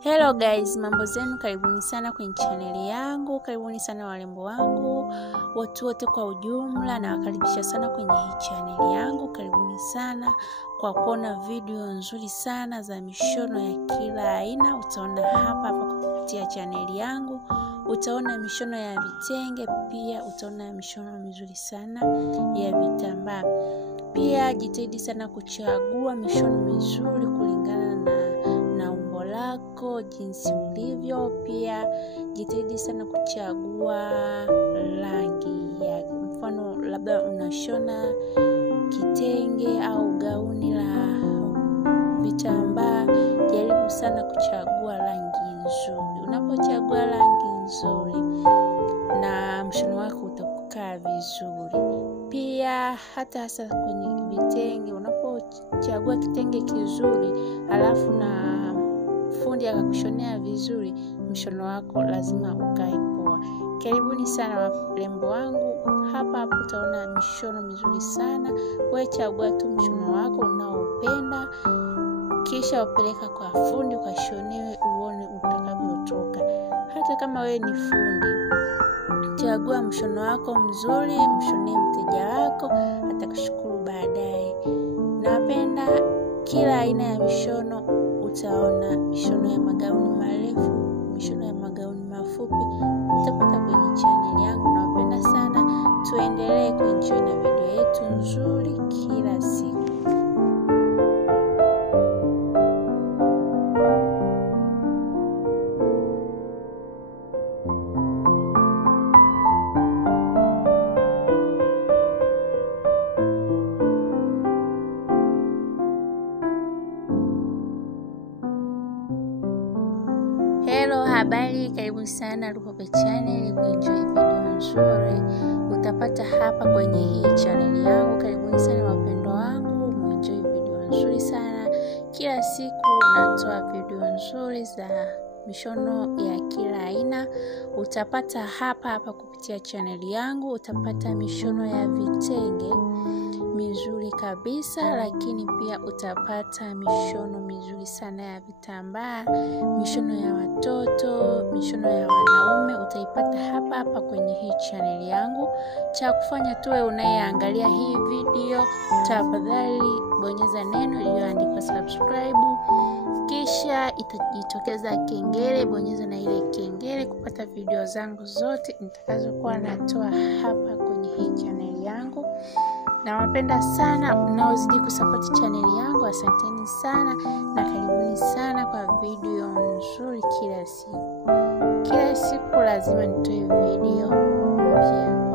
Hello guys, mambo zenu, karibuni sana kwenye channel yangu, karibuni sana warembo wangu, watu wote kwa ujumla, na wakaribisha sana kwenye hii channel yangu. Karibuni sana kwa kuona video nzuri sana za mishono ya kila aina. Utaona hapa kupitia channel yangu, utaona mishono ya vitenge, pia utaona mishono mizuri sana ya vitambaa. Pia jitahidi sana kuchagua mishono mizuri kulingana na umbo lako, jinsi ulivyo. Pia jitahidi sana kuchagua rangi ya mfano, labda unashona kitenge au gauni la vitambaa, jaribu sana kuchagua rangi nzuri. Unapochagua rangi nzuri na mshono wako utakaa vizuri. Pia hasa kwenye vitenge, unapochagua kitenge kizuri alafu na fundi akakushonea vizuri, mshono wako lazima ukae poa. Karibuni sana warembo wangu, hapa utaona mishono mizuri sana. Wewe chagua tu mshono wako unaopenda, kisha upeleka kwa fundi ukashonewe, uone utakavyotoka. Hata kama wewe ni fundi, chagua mshono wako mzuri, mshonee mteja wako, atakushukuru baadaye. Napenda kila aina ya mishono. Utaona mishono ya magauni marefu, mishono ya magauni mafupi, utapata kwenye channel yangu. Napenda sana, tuendelee kuenjoy na video yetu nzuri kila siku. Hello, habari, karibu sana Luhobe channel kuenjoy video nzuri. Utapata hapa kwenye hii channel yangu. Karibuni sana wapendwa wangu, muenjoy video nzuri sana. Kila siku natoa video nzuri za mishono ya kila aina. Utapata hapa kupitia channel yangu. Utapata mishono ya vitenge mizuri kabisa, lakini pia utapata mishono mizuri sana ya vitambaa, mishono ya watoto, mishono ya wanaume. Utaipata hapa kwenye hii channel yangu. Cha kufanya tuwe unayeangalia hii video, tafadhali bonyeza neno lililoandikwa subscribe, kisha itajitokeza kengele. Bonyeza na ile kengele kupata video zangu zote nitakazokuwa natoa hapa kwenye hii channel yangu. Nawapenda sana mnaozidi kusupport channel yangu. Asanteni sana na karibuni sana kwa video nzuri kila siku. Kila siku lazima nitoe video mpya.